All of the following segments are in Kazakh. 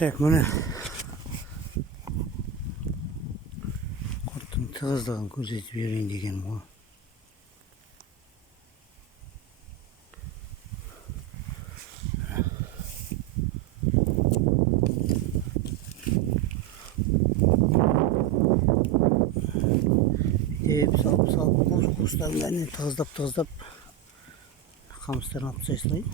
Так, міне құрттың тығыздығын көрсетіп берейін дегенім ғой. Салып қуыстарын әне тығыздап қамыстарын алып тастай салайын.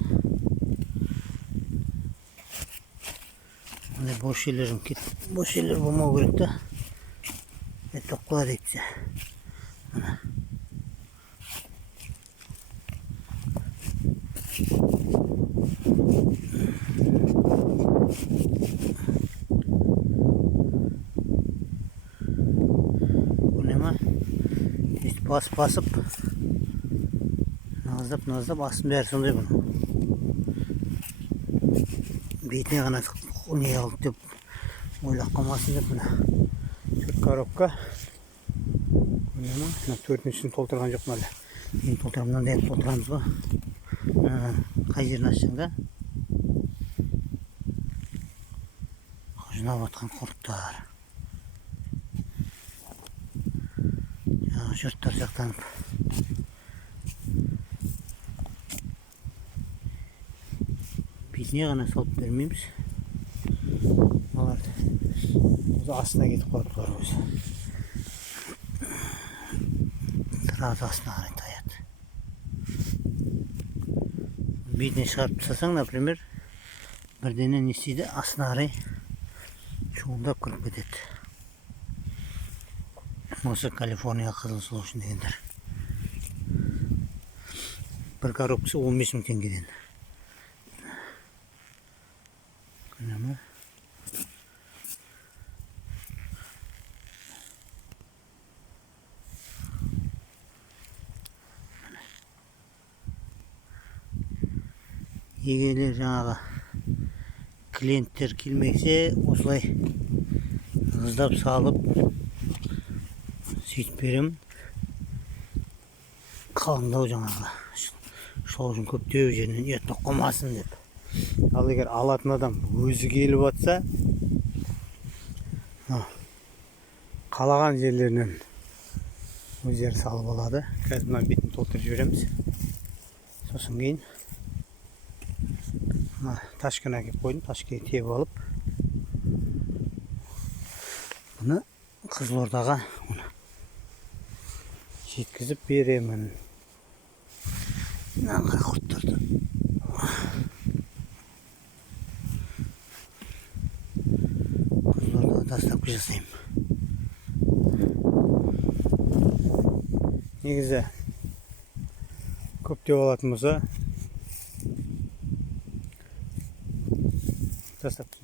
Boş yerler bulmaya gerek de toplar ekse. Bu ne mi? İşte basıp nazlap aslında her sonunda bunu. Beytine kanat ne aldı deyip oylaq қалмасын деп мына төрт коробка. Мына төртіншісін толтырған жоқпын әлі. Енді толтырамын, мынандай толтырамыз ғой. Қай жерін ашсаң да жинап жатқан құрттар. Жұрттар жақтанып. Бетіне ғана салып бермейміз. Астына кетіп қалады бұлар өзі. Сразу астына қарай таяды. Бетіне шығарып тастасаң, например, бірдеңе не істейді, астына қарай шуылдап кіріп кетеді. Осы Калифорния қызыл су үшін дегендер. Бір коробкасы 15 мың теңгеден. Көрінемі? Егерлер жаңағы клиенттер келмексе, осылай ыздап салып сөйтіп берем. Қалыңдау жаңағы шоу үшін көптеу жерінен ұятқа қалмасын деп. Ал егер алатын адам өзі келіп атса, қалаған жерлерінен өздері салып алады. Қазір мына бетін толтырып жібереміз. Сосын кейін ташкына әкеп қойдым, ташкеге тегіп алып, бұны Қызылордаға жеткізіп беремін. Мынандай құрттарды Қызылордаға доставка жасаймын. Негізі көптеп алатын болса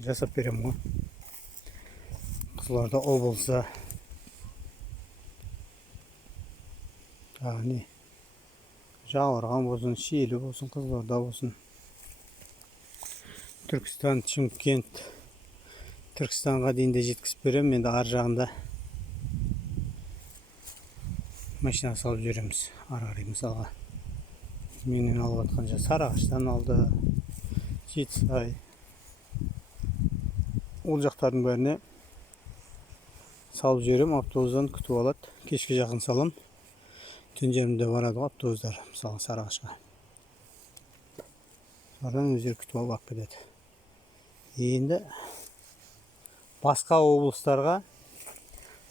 жасап беремін ғой. Қызылорда облысы Жаңғырған болсын, Шиелі болсын, Қызылорда болсын, Түркістан, Шымкент, Түркістанға дейін де жеткізіп беремін. Енді ар жағында машина салып жүреміз. Ары қарай мысалға менен алып жатқан жер Сарыағаштан алды, Жетісай. Ол жақтардың бәріне салып жіберем, автобустан күтіп алады. Кешке жақын салам. Түн жерінде барады ғой автобустар, мысалы Сарыағашқа. Солардан өздері күтіп алып кетеді. Енді басқа облыстарға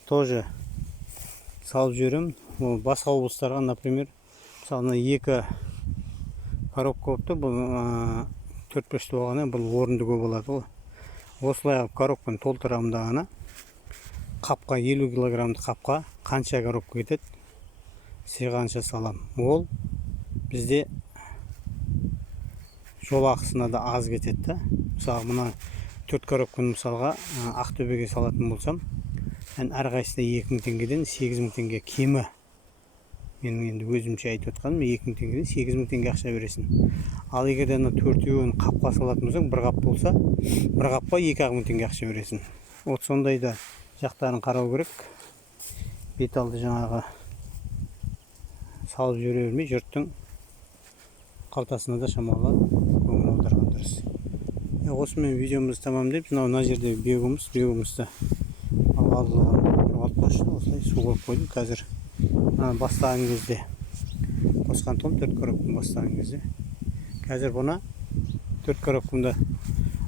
тоже салып жіберем. Басқа облыстарға, например, мысалы екі коробка болыпты, бұл 4-5 болғаны, бұл орынды көп болады ғой. Осылай коробканы толтырамын дағана, қапқа 50 килограммды қапқа қанша коробка кетеді, сыйғанша салам. Ол бізде жол ақысына да аз кетеді. Мысалы, мына 4 коробканы мысалға Ақтөбеге салатын болсам, әрқайсысына 2000 теңгеден 8000 теңге кемі. Менің енді өзімше айтып отқаным, 2000 теңгеден 8000 теңге ақша бересің. Ал егерде 4-еуін қапқа салатын болсаң, бір қап болса, бір қапқа 2000 теңге ақша бересің. От сондайда жақтарын қарау керек. Бет алды жаңағы салып жүре бермей, жұрттың қалтасына да шамалы көңіл аударған дұрыс. осымен видеомызды тамамдайбыз. Мына жерде биогумусты алып қойшы, осылай су қойып қойдым. Қазір бастаған кезде қосқан том 4 коробканы бастаған кезде. Қазір бұны 4 коробкамды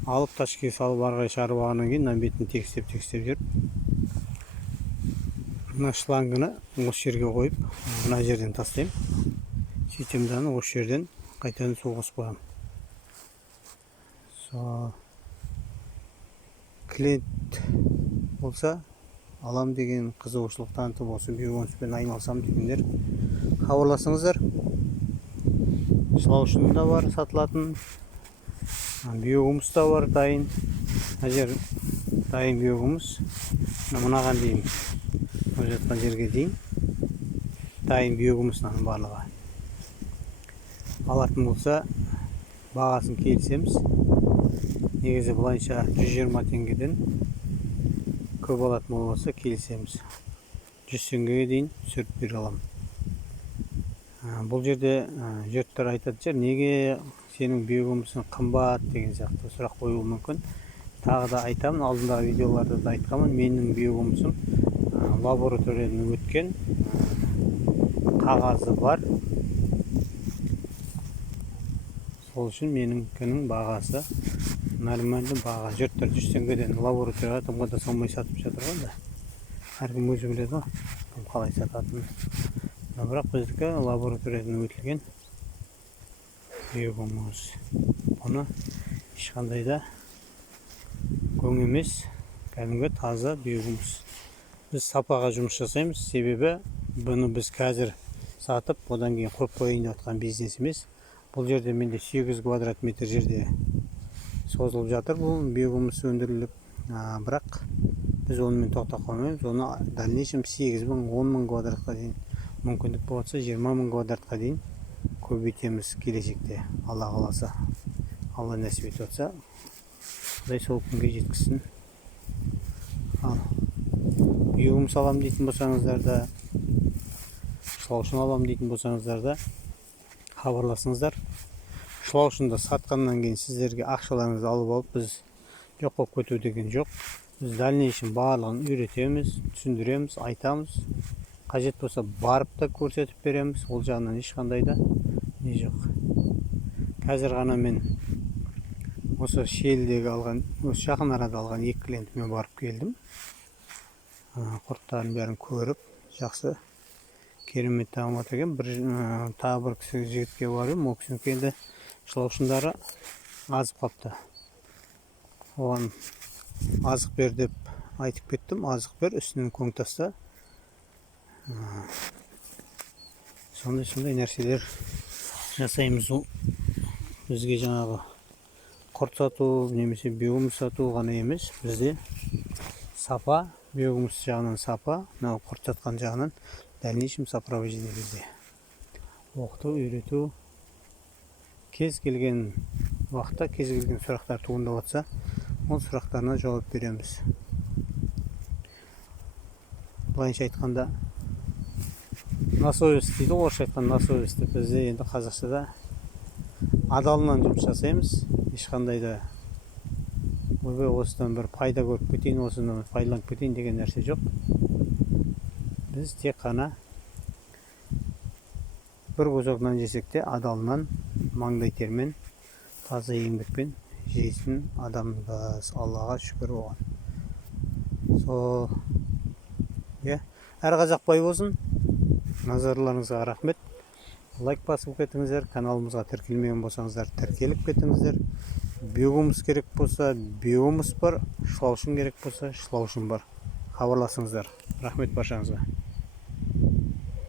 алып ташкеге салып арғай шығарып алғаннан кейін мына бетін тегістеп жүріп, мына шлангыны осы жерге қойып, мына жерден тастаймын. Сөйтем даны осы жерден қайтадан су қосып қоямын. Клиент болса, алам деген қызығушылық танытып осы биогумуспен айналысам дегендер хабарласыңыздар. Шлаушын да бар сатылатын, биогумус да бар дайын. Әжер дайын биогумус. Мынаған дейін, ол жатқан жерге дейін дайын биогумусынан барлығы. Алатын болса, бағасын келісеміз. Негізі бұлайынша 120 теңгеден көп алатын болса келісеміз. 100 теңгеге дейін түсіріп бере аламын. Бұл жерде жұрттар айтады, неге сенің биогумусың қымбат деген сияқты сұрақ қоюы мүмкін. Тағы да айтамын, алдындағы видеоларда да айтқанмын, менің биогумусым лабораториядан өткен, қағазы бар. Сол үшін меніңкінің бағасы нормальды баға. Жұрттар 100 теңгеден лабораторияға тымға салмай сатып жатыр ғой. Әркім өзі біледі ғой, қалай сататынын. Бірақ біздікі лабораториядан өтілген биогумус. Бұны ешқандай да көң емес, кәдімгі таза биогумус. Біз сапаға жұмыс жасаймыз, себебі бұны біз қазір сатып, одан кейін қойып қойайын деп жатқан бизнес емес. Бұл жерде менде 800 квадрат метр жерде созылып жатыр бұл биогумус өндіріліп. Бірақ біз онымен тоқтап қалмаймыз. Оны дальнейшем 8.000-10.000 квадратқа дейін, мүмкіндік болса 20.000 квадратқа дейін көбейтеміз келешекте. Алла қаласа, Алла нәсіп етіп жатса, Құдай сол күнге жеткізсін. Ал биогумус алам дейтін болсаңыздар да, шлаушын алам дейтін болсаңыздар да хабарласыңыздар. Шлаушынды сатқаннан кейін сіздерге ақшаларыңызды алып алып, біз жоқ болып кету деген жоқ. Біз дальнейшем барлығын үйретеміз, түсіндіреміз, айтамыз. Қажет болса барып та көрсетіп береміз. Ол жағынан ешқандай да не жоқ. Қазір ғана мен осы шелдегі алған, осы жақын арада алған 2 клиентіме барып келдім. Құрттарын бәрін көріп, жақсы керемет тағамат екен. Тағы бір кісі жігітке барып, ол кісінің келді шлаушындары азып қапты. Оған азық бер деп айтып кеттім. Азық бер, үстінен көң таста. Сондай нәрселер жасаймыз. Бізге жаңағы құрт сату, немесе биогумус сату ғана емес. Бізде сапа, биогумус жағынан сапа, құрт сатқан жағынан дальнейшем сопровождение бізде. Оқыту, үйрету, кез келген уақытта, кез келген сұрақтар туындап жатса, ол сұрақтарына жауап береміз. Былайынша айтқанда, насовест дейді, орысша айтқан насовест. Бізде енді қазақшада адалынан жұмыс жасаймыз. Ешқандай да осыдан бір пайда көріп кетейін, осыдан пайдаланып кетейін деген нәрсе жоқ. Біз тек қана бір көзек нан жесек те адалынан, маңдай термен, таза еңбекпен жейтін адамбыз. Аллаға шүкір оған. Әр қазақ бай болсын. Назарларыңызға рахмет. Лайк басып кетіңіздер. Каналымызға тіркелмеген болсаңыздар, тіркеліп кетіңіздер. Биогумус керек болса, биогумус бар. Шлаушын керек болса, шлаушын бар. Хабарласыңыздар. Рахмет баршаңызға.